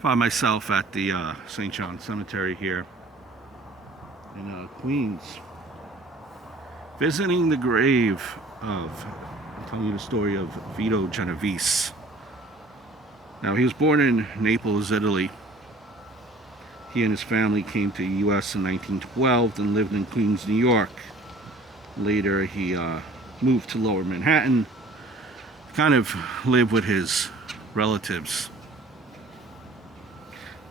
Find myself at the St. John Cemetery here in Queens, visiting the grave of, I'm telling you the story of Vito Genovese. Now, he was born in Naples, Italy. He and his family came to the U.S. in 1912 and lived in Queens, New York. Later, he moved to Lower Manhattan, kind of lived with his relatives.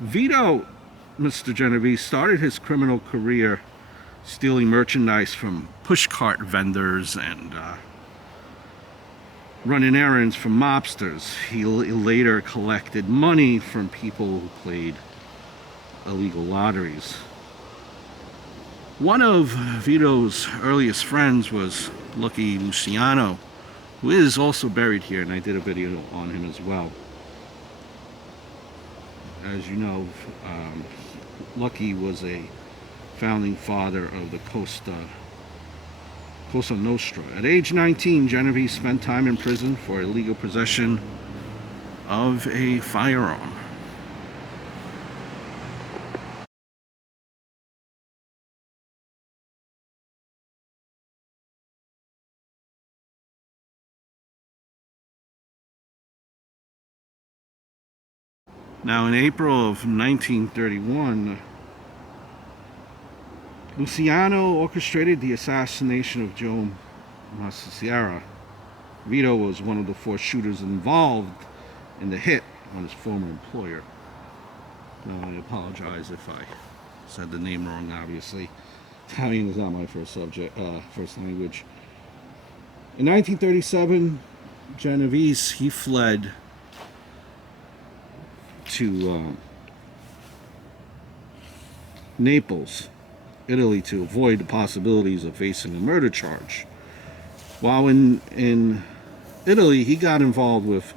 Vito, Mr. Genovese, started his criminal career stealing merchandise from pushcart vendors and running errands for mobsters. He later collected money from people who played illegal lotteries. One of Vito's earliest friends was Lucky Luciano, who is also buried here, and I did a video on him as well. As you know, Lucky was a founding father of the Cosa Nostra. At age 19, Genovese spent time in prison for illegal possession of a firearm. Now, in April of 1931, Luciano orchestrated the assassination of Joe Massiciara. Vito was one of the 4 shooters involved in the hit on his former employer. Now, I apologize if I said the name wrong, obviously. Italian is not my first language. In 1937, Genovese, he fled to Naples, Italy, to avoid the possibilities of facing a murder charge. While in Italy, he got involved with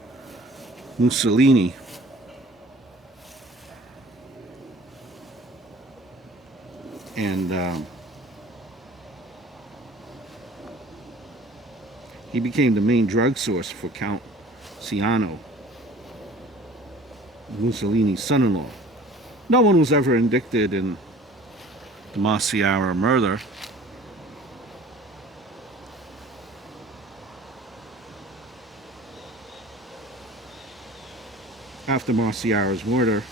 Mussolini. And he became the main drug source for Count Ciano, Mussolini's son-in-law. No one was ever indicted in the Massiciara murder. After Massiciara's murder,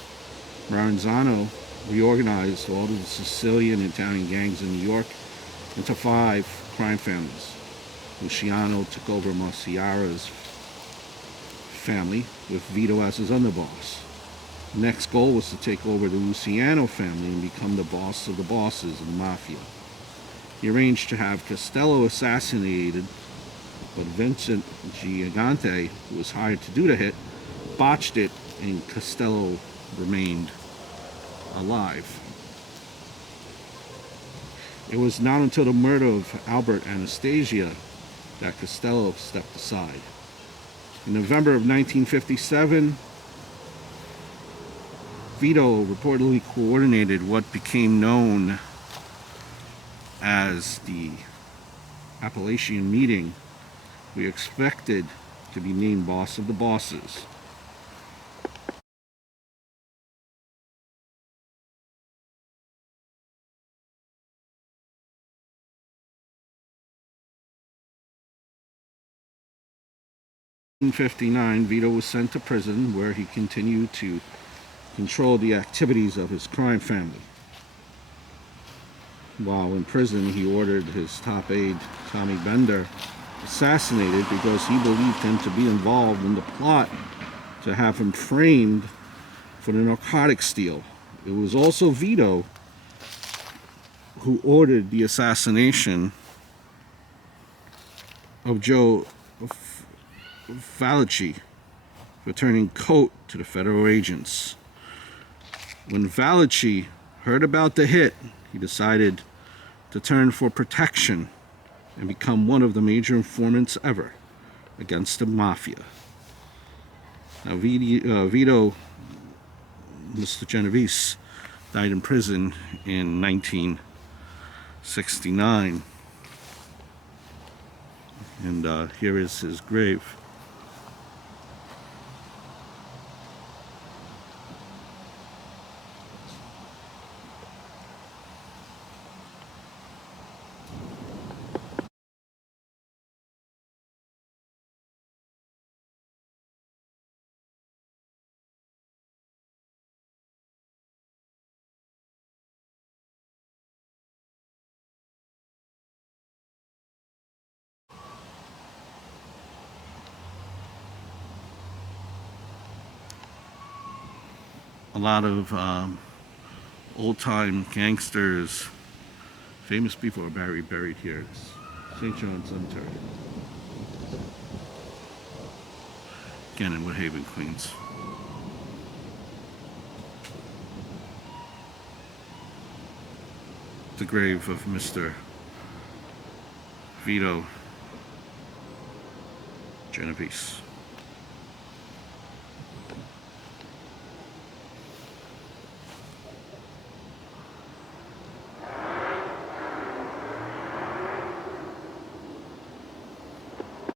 Maranzano reorganized all of the Sicilian and Italian gangs in New York into 5 crime families. Luciano took over Massiciara's family with Vito as his underboss. The next goal was to take over the Luciano family and become the boss of the bosses in the mafia. He arranged to have Castello assassinated, but Vincent Gigante, who was hired to do the hit, botched it, and Castello remained alive. It was not until the murder of Albert Anastasia that Castello stepped aside. In November of 1957, Vito reportedly coordinated what became known as the Appalachian Meeting. We expected to be named boss of the bosses. In 1959, Vito was sent to prison, where he continued to control the activities of his crime family. While in prison, he ordered his top aide, Tommy Bender, assassinated because he believed him to be involved in the plot to have him framed for the narcotics deal. It was also Vito who ordered the assassination of Joe Valachi for turning coat to the federal agents. When Valachi heard about the hit, he decided to turn for protection and become one of the major informants ever against the mafia. Now, Vito, Mr. Genovese, died in prison in 1969. And here is his grave. a lot of old-time gangsters, famous people are buried here. It's St. John's Cemetery. Again in Woodhaven, Queens. The grave of Mr. Vito Genovese.